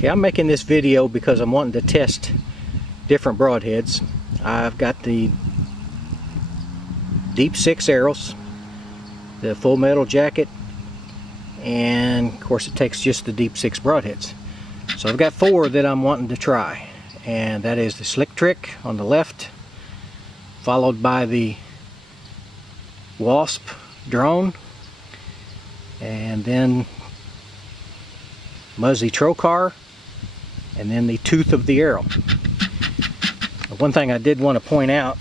Okay, I'm making this video because I'm wanting to test different broadheads. I've got the deepsix arrows, the full metal jacket, and of course it takes just the deepsix broadheads. So I've got 4 that I'm wanting to try, and that is the Slick Trick on the left, followed by the Wasp Drone, and then Muzzy Trocar, and then the tooth of the arrow. One thing I did want to point out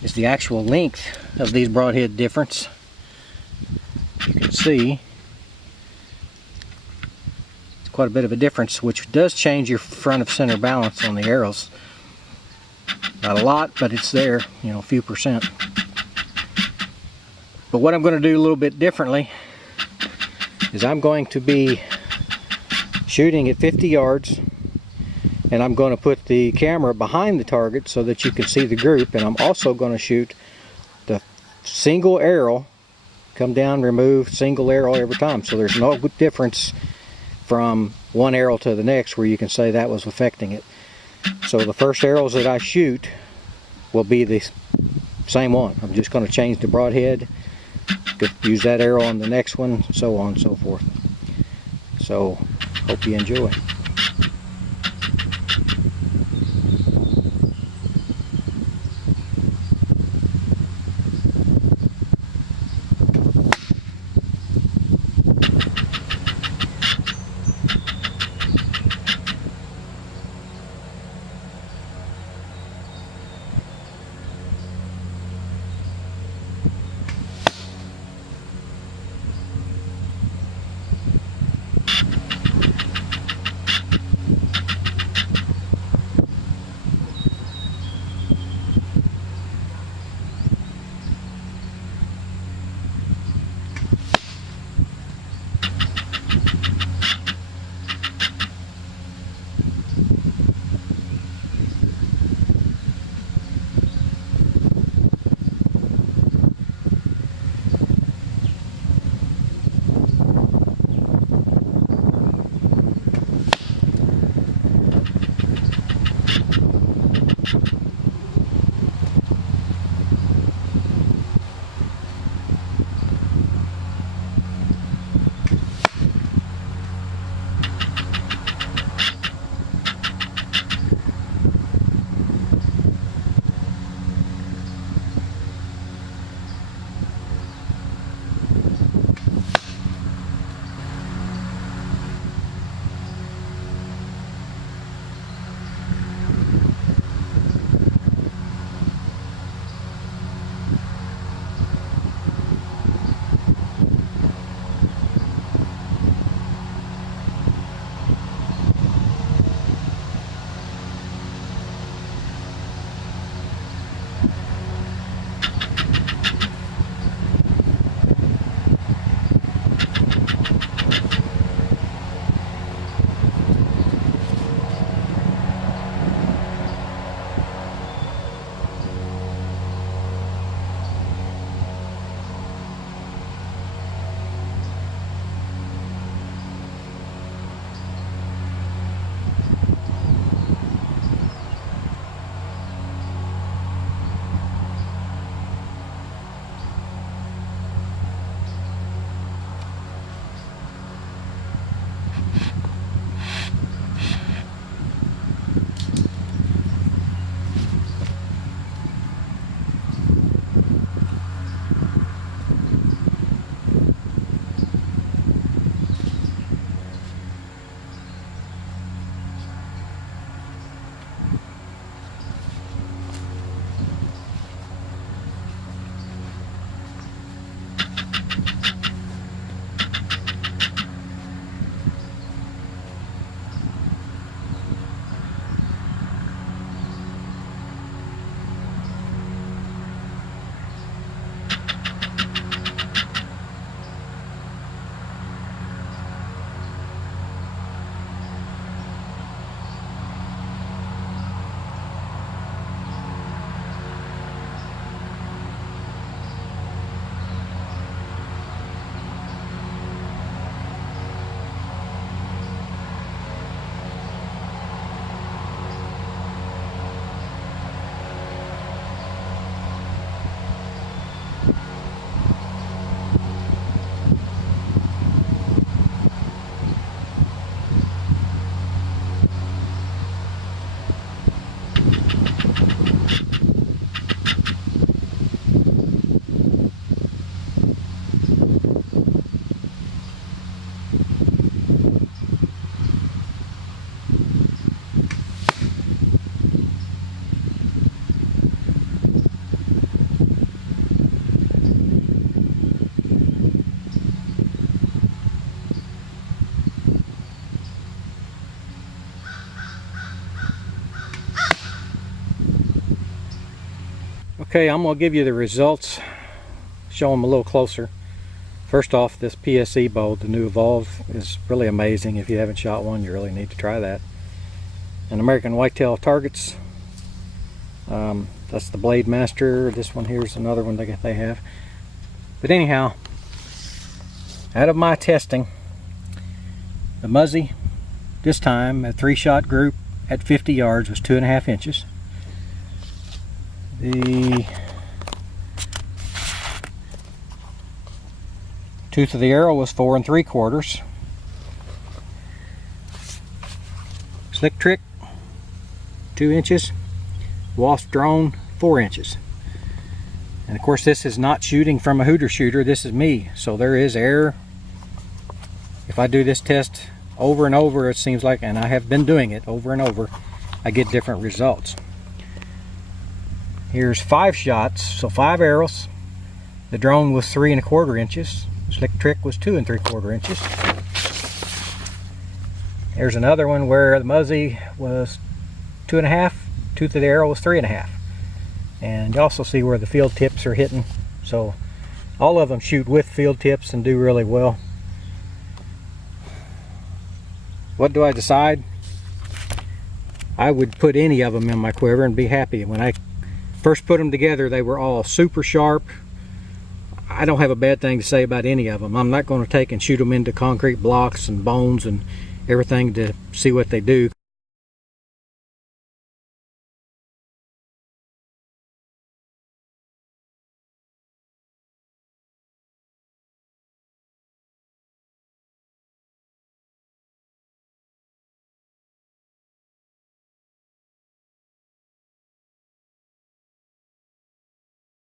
is the actual length of these broadhead difference. You can see it's quite a bit of a difference, which does change your front of center balance on the arrows. Not a lot, but it's there, you know, a few percent. But what I'm going to do a little bit differently is I'm going to be shooting at 50 yards, and I'm going to put the camera behind the target so that you can see the group, and I'm also going to shoot the single arrow, come down, remove, single arrow every time, so there's no difference from one arrow to the next where you can say that was affecting it. So the first arrows that I shoot will be the same one. I'm just going to change the broadhead, use that arrow on the next one, so on and so forth. So hope you enjoy. Okay, I'm going to give you the results, show them a little closer. First off, this P.S.E bow, the new Evolve, is really amazing. If you haven't shot one, you really need to try that. And American Whitetail targets, that's the Blade Master. This one here is another one they have. But anyhow, out of my testing, the Muzzy, this time a 3-shot group at 50 yards was 2.5 inches. The tooth of the arrow was 4 3/4. Slick Trick 2 inches. Wasp Drone 4 inches. And of course, this is not shooting from a hooter shooter. This is me, so there is error. If I do this test over and over, it seems like, and I have been doing it over and over, I get different results. Here's 5 shots, so 5 arrows. The drone was 3 1/4 inches. Slick Trick was 2 3/4 inches. There's another one where the Muzzy was 2.5. Tooth of the arrow was 3.5. And you also see where the field tips are hitting. So all of them shoot with field tips and do really well. What do I decide? I would put any of them in my quiver and be happy. When I first put them together, they were all super sharp. I don't have a bad thing to say about any of them. I'm not going to take and shoot them into concrete blocks and bones and everything to see what they do.